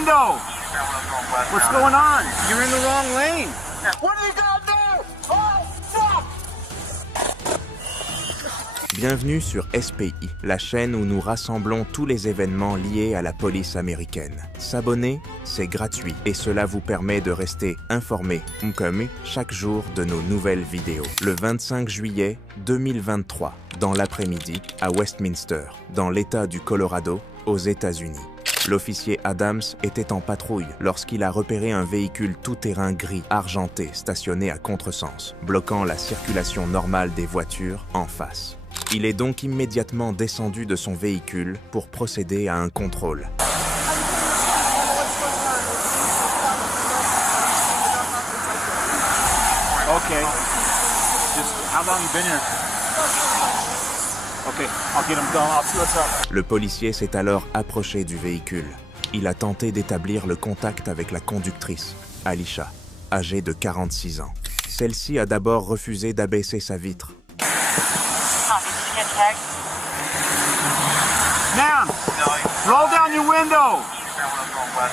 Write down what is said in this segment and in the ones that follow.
window. What's going on? You're in the wrong lane. What do you got there? Oh, fuck! Bienvenue sur SPI, la chaîne où nous rassemblons tous les événements liés à la police américaine. S'abonner, c'est gratuit et cela vous permet de rester informé chaque jour de nos nouvelles vidéos. Le 25 juillet 2023, dans l'après-midi, à Westminster, dans l'État du Colorado, aux États-Unis. L'officier Adams était en patrouille lorsqu'il a repéré un véhicule tout-terrain gris argenté stationné à contresens, bloquant la circulation normale des voitures en face. Il est donc immédiatement descendu de son véhicule pour procéder à un contrôle. Okay. Just how long you been here? Okay, I'll get him done. I'll see what's up. Le policier s'est alors approché du véhicule. Il a tenté d'établir le contact avec la conductrice, Alisha, âgée de 46 ans. Celle-ci a d'abord refusé d'abaisser sa vitre. Ma'am, roll down your window.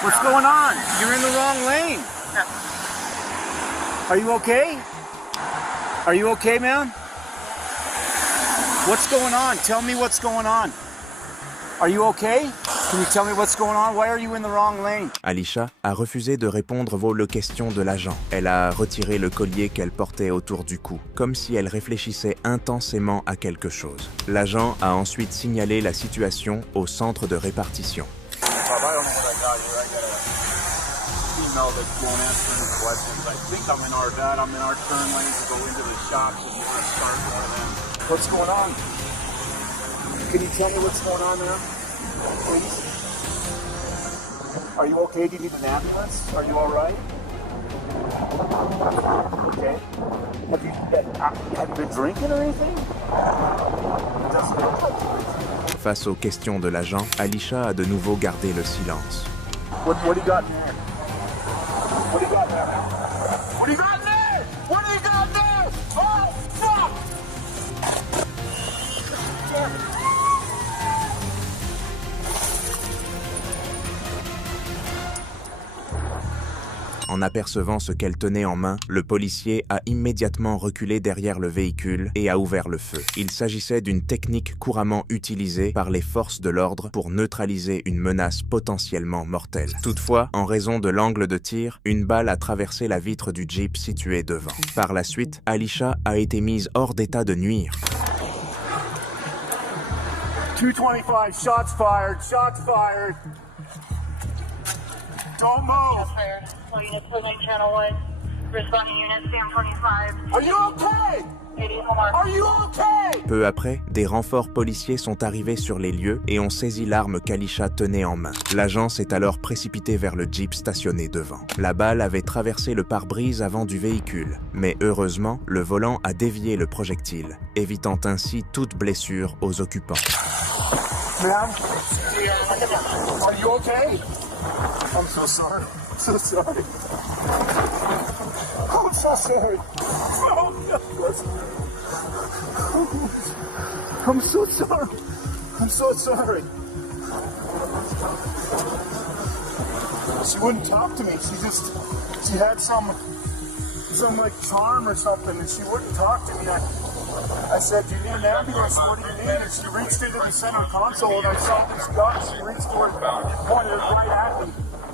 What's going on? You're in the wrong lane. Are you okay? Are you okay, ma'am? What's going on? Tell me what's going on. Are you okay? Can you tell me what's going on? Why are you in the wrong lane? Alisha a refusé de répondre aux questions de l'agent. Elle a retiré le collier qu'elle portait autour du cou, comme si elle réfléchissait intensément à quelque chose. L'agent a ensuite signalé la situation au centre de répartition. What's going on? Can you tell me what's going on there, please? Are you okay? Do you need an ambulance? Are you all right? Okay. Have you been drinking or anything? It doesn't look like it. Face aux questions de l'agent, Alisha a de nouveau gardé le silence. What do you got there? What do you got there? What do you got there? What do you got there? Oh, fuck! En apercevant ce qu'elle tenait en main, le policier a immédiatement reculé derrière le véhicule et a ouvert le feu. Il s'agissait d'une technique couramment utilisée par les forces de l'ordre pour neutraliser une menace potentiellement mortelle. Toutefois, en raison de l'angle de tir, une balle a traversé la vitre du Jeep situé devant. Par la suite, Alisha a été mise hors d'état de nuire. 225, shots fired, shots fired. Don't move. Unit Channel 1, responding unit CM25. Are you okay? Are you okay? Peu après, des renforts policiers sont arrivés sur les lieux et ont saisi l'arme qu'Alisha tenait en main. L'agent s'est alors précipité vers le Jeep stationné devant. La balle avait traversé le pare-brise avant du véhicule, mais heureusement, le volant a dévié le projectile, évitant ainsi toute blessure aux occupants. Ma'am, are you okay? I'm so sorry. I'm so sorry. I'm so sorry. Oh, yes. I'm so sorry. I'm so sorry. She wouldn't talk to me. She had some like charm or something, and she wouldn't talk to me. I said, do you need an ambulance? What do you need? And she reached into the center console, and I saw this gun. She reached toward me and pointed it right at me.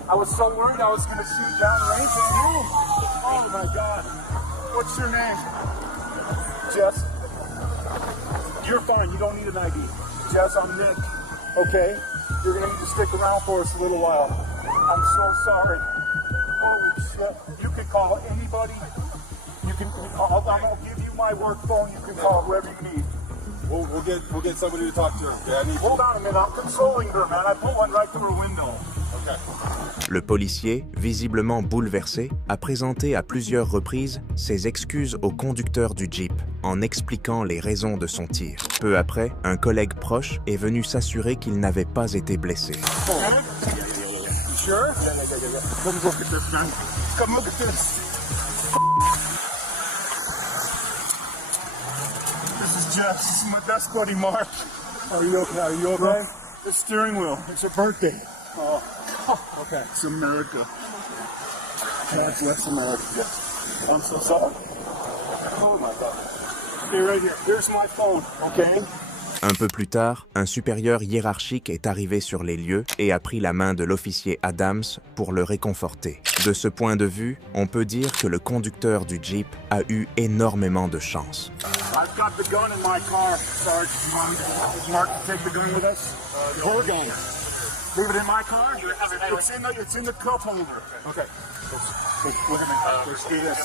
I was so worried I was going to shoot down range at you. Oh, my God. What's your name? Jess? You're fine. You don't need an ID. Jess, I'm Nick. Okay? You're going to need to stick around for us a little while. I'm so sorry. Holy shit. You can call anybody. I'm going to give you my work phone. You can call whoever you need. We'll get somebody to talk to her. Okay, Hold on a minute. I'm consoling her, man. I put one right through her window. Okay. Le policier, visiblement bouleversé, a présenté à plusieurs reprises ses excuses au conducteur du Jeep, en expliquant les raisons de son tir. Peu après, un collègue proche est venu s'assurer qu'il n'avait pas été blessé. Sure? Come look at this, man. Come look at this. This is Jeff. This is my best buddy, Mark. Are you okay? Are you okay? The steering wheel. It's her birthday. Oh. Okay. It's America. God bless America. I'm so sorry. Oh my God. Hey, right here. Here's my phone, okay? Un peu plus tard, un supérieur hiérarchique est arrivé sur les lieux et a pris la main de l'officier Adams pour le réconforter. De ce point de vue, on peut dire que le conducteur du Jeep a eu énormément de chance. I've got the gun in my car, Sarge. You want Mark to take the gun with us? Your gun. Leave it in my car? It's in the cup holder. Okay. Let's do this.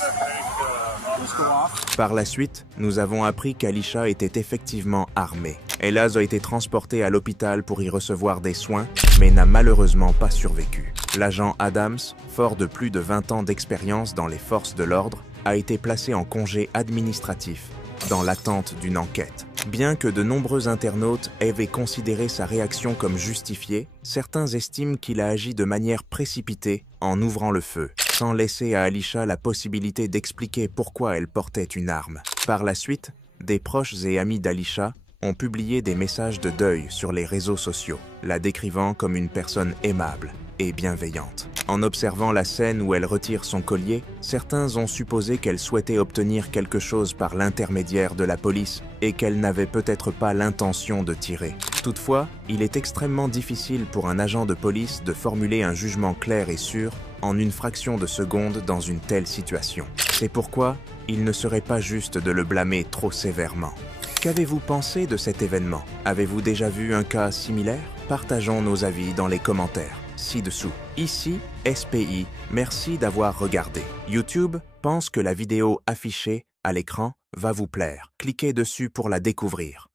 Let's go off. Par la suite, nous avons appris qu'Alisha était effectivement armée. Elaz a été transporté à l'hôpital pour y recevoir des soins, mais n'a malheureusement pas survécu. L'agent Adams, fort de plus de 20 ans d'expérience dans les forces de l'ordre, a été placé en congé administratif, dans l'attente d'une enquête. Bien que de nombreux internautes aient considéré sa réaction comme justifiée, certains estiment qu'il a agi de manière précipitée en ouvrant le feu, sans laisser à Alisha la possibilité d'expliquer pourquoi elle portait une arme. Par la suite, des proches et amis d'Alisha ont publié des messages de deuil sur les réseaux sociaux, la décrivant comme une personne aimable et bienveillante. En observant la scène où elle retire son collier, certains ont supposé qu'elle souhaitait obtenir quelque chose par l'intermédiaire de la police et qu'elle n'avait peut-être pas l'intention de tirer. Toutefois, il est extrêmement difficile pour un agent de police de formuler un jugement clair et sûr en une fraction de seconde dans une telle situation. C'est pourquoi il ne serait pas juste de le blâmer trop sévèrement. Qu'avez-vous pensé de cet événement? Avez-vous déjà vu un cas similaire? Partageons nos avis dans les commentaires ci-dessous. Ici, SPI, merci d'avoir regardé. YouTube pense que la vidéo affichée à l'écran va vous plaire. Cliquez dessus pour la découvrir.